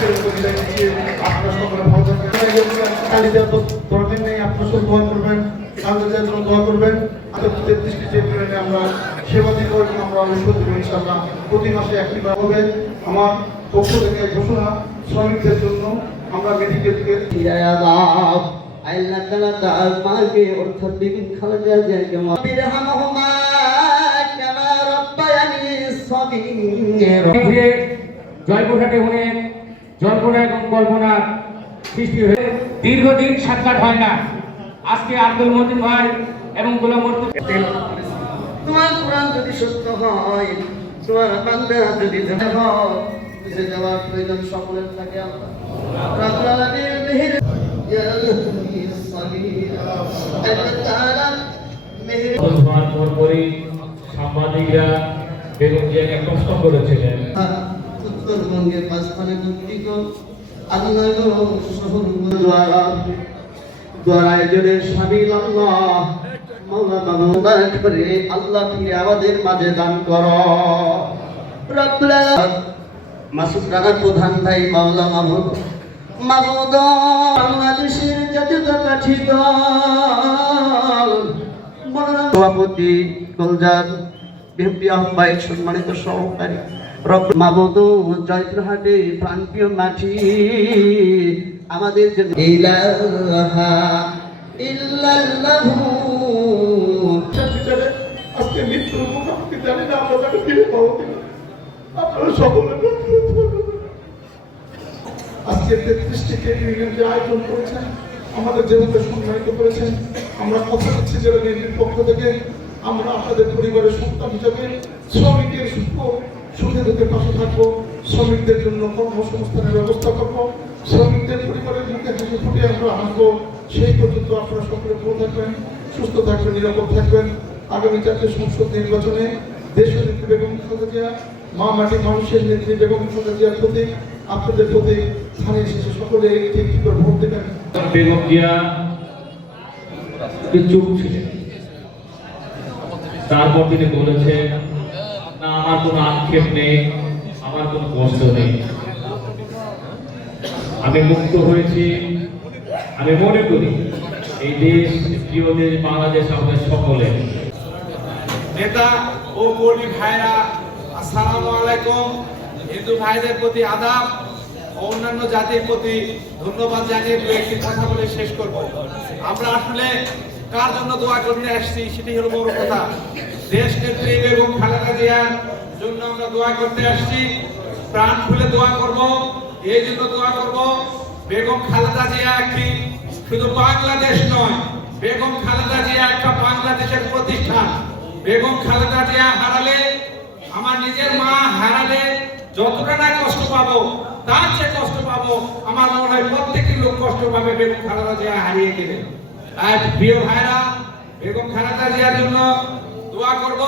আজকের মতো বিদায় নিচ্ছি। আপনারা সকলে ভালো থাকবেন। কালিদা তো দরদিন নেই, আপনারা সব দোয়া করবেন, কালিদার জন্য দোয়া করবেন। 33টি চেম্পিয়নে আমরা সেবা দিব এবং আমরা অবশ্যই দেবো ইনশাআল্লাহ। প্রতি মাসে একটি বার হবে। আমার পক্ষ থেকে ঘোষণা, শ্রমিকদের জন্য আমরা মেডিকেল থেকে আল্লাহ তাআলা তার মাকে অর্থাৎ বেগম খালেদা জিয়াকে বিরহামহুমা কামা রাব্বায়ানি সগীরা। জয়পুরহাটে অনেক জল্পনা এবং কল্পনার সৃষ্টি হয়ে দীর্ঘদিন সাক্ষাৎ হয় না। আজকে আব্দুল মতিন ভাই এবং গোলাম মর্তুজা, তোমার কোরআন যদি সত্য হয়, তোমার বান্দা যদি ধরে হয়, বুঝে যাওয়ার প্রয়োজন সকলের থাকে। আল্লাহ রাব্বুল আলামিন মেহের সাংবাদিকরা বেগম জিয়াকে প্রশ্ন করেছিলেন। উত্তরবঙ্গের পাঁচখানে দুর্নীত আল্লাহ শহর আয়োজনের সাবিল আল্লাহ মাওলানা মুবারক করে আল্লাহ ফিরে আমাদের মাঝে দান করো। রব্বুল আলামিন মাসুদ রানা প্রধান ভাই মাওলানা মাহমুদ বাংলাদেশের জাতীয়তাবাদী দল সভাপতি কলজার বিএনপি আহ্বায়ক সম্মানিত সহকারী মাহমুদ জয়পুরহাটে প্রান্তীয় মাটি আমাদের জন্য ইলাহা ইল্লাল্লাহু আজকে মৃত্যুর মুখোমুখি জানি না আমরা তাকে ফিরে পাবো কিনা। আপনারা সকলে আজকে 33টি কেন্দ্রীয় ইউনিয়ন যে আয়োজন করেছেন, আমাদের যেভাবে সম্মানিত করেছেন, আমরা কথা দিচ্ছি জেলা বিএনপির পক্ষ থেকে আমরা আপনাদের পরিবারের সন্তান হিসাবে শ্রমিকের সুখে দুঃখের পাশে থাকবো, শ্রমিকদের জন্য কর্মসংস্থানের ব্যবস্থা করবো, শ্রমিকদের পরিবারের মুখে হাসি ফুটে আমরা হাসবো। সেই পর্যন্ত আপনারা সকলে ভালো থাকবেন, সুস্থ থাকবেন, নিরাপদ থাকবেন। আগামী 4টে সংসদ নির্বাচনে দেশের নেত্রী বেগম খালেদা জিয়া, মা মাটি মানুষের নেত্রী বেগম খালেদা জিয়ার প্রতি আপনাদের প্রতি স্থানীয় শেষে সকলে একটি করে ভোট দেবেন। বেগম জিয়া চুপ ছিলেন, তারপর তিনি বলেছেন, না আমার কোনো আক্ষেপ নেই, আমার কোনো কষ্ট নেই, আমি মুক্ত হয়েছি। আমি মনে করি এই দেশ, প্রিয় দেশ বাংলাদেশ আমাদের সকলে। নেতা ও কর্মী ভাইরা, আসসালামু আলাইকুম। হিন্দু ভাইদের প্রতি আদাব, অন্যান্য জাতির প্রতি ধন্যবাদ জানিয়ে দু একটি কথা বলে শেষ করব। আমরা আসলে কার জন্য দোয়া করতে আসছি সেটি হলো বড় কথা। দেশ নেত্রী বেগম খালেদা জিয়ার জন্য আমরা দোয়া করতে আসছি, প্রাণ খুলে দোয়া করব। এই জন্য দোয়া করব, বেগম খালেদা জিয়া একটি শুধু বাংলাদেশ নয়, বেগম খালেদা জিয়া একটা বাংলাদেশের প্রতিষ্ঠান। বেগম খালেদা জিয়া হারালে, আমার নিজের মা হারালে যতটা না কষ্ট পাবো, তার চেয়ে কষ্ট পাবো আমার মনে হয় প্রত্যেকটি লোক কষ্ট পাবে বেগম খালেদা জিয়া হারিয়ে গেলে। তাই প্রিয় ভাইরা, বেগম খালেদা জিয়ার জন্য দোয়া করব।